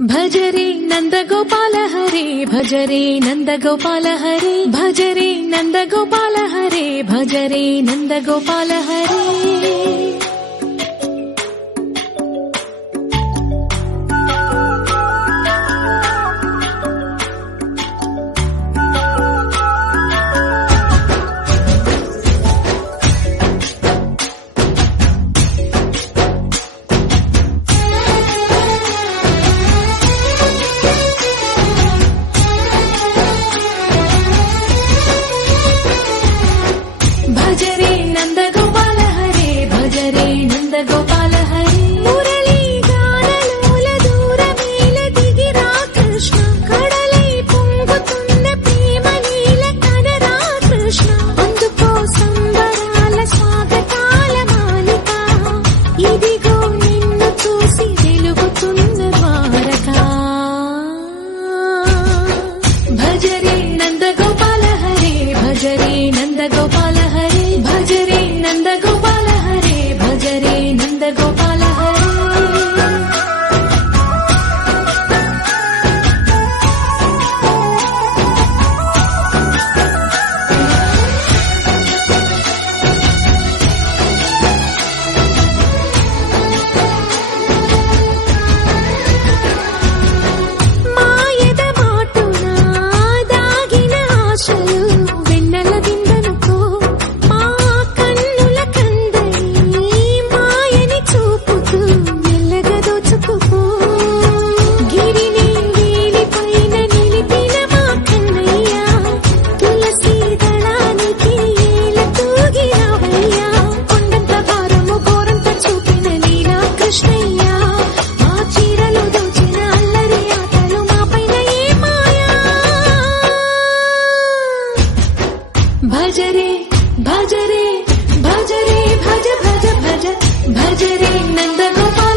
భజరే నందగోపాల హరే భజరే నందగోపాల హరే భజరే నందగోపాల హరే భజరే నందగోపాల హరే భజరే నందగోపాల హరే భజరే నందగోపాల హరే మురళీ గానలోల దూరమేల దిగిరా కృష్ణ కడలై పొంగుతున్న ప్రేమ నీల కనరా కృష్ణ అందుకో సంబరాల స్వాగతాల మాలిక ఇదిగో నిన్ను చూసి వెలుగుతున్న ద్వారక భజరే నందగోపాల హరే భజరే నందగోపాల హరే భజరే నందగోపాల హరే భజరే నందగోపాల హరే మాయద మాటున దాగిన ఆశలు వెన్నెల దిందనుకో మా కన్నుల కందని మాయని చూపుతూ మెల్లగా దోచుకుపో గిరిని వేలిపైన నిలిపిన మా కన్నయ్య తులసి దళానికి ఏల తూగినవయ్యా కొండంత భారము గోరంత చూపిన లీలా కృష్ణయ్య మా చీరలు దోచిన అల్లరి ఆటలు మాపైన ఏ మాయా భజరే భజరే భజరే భజ భజ భజ భజరే నందగోపాల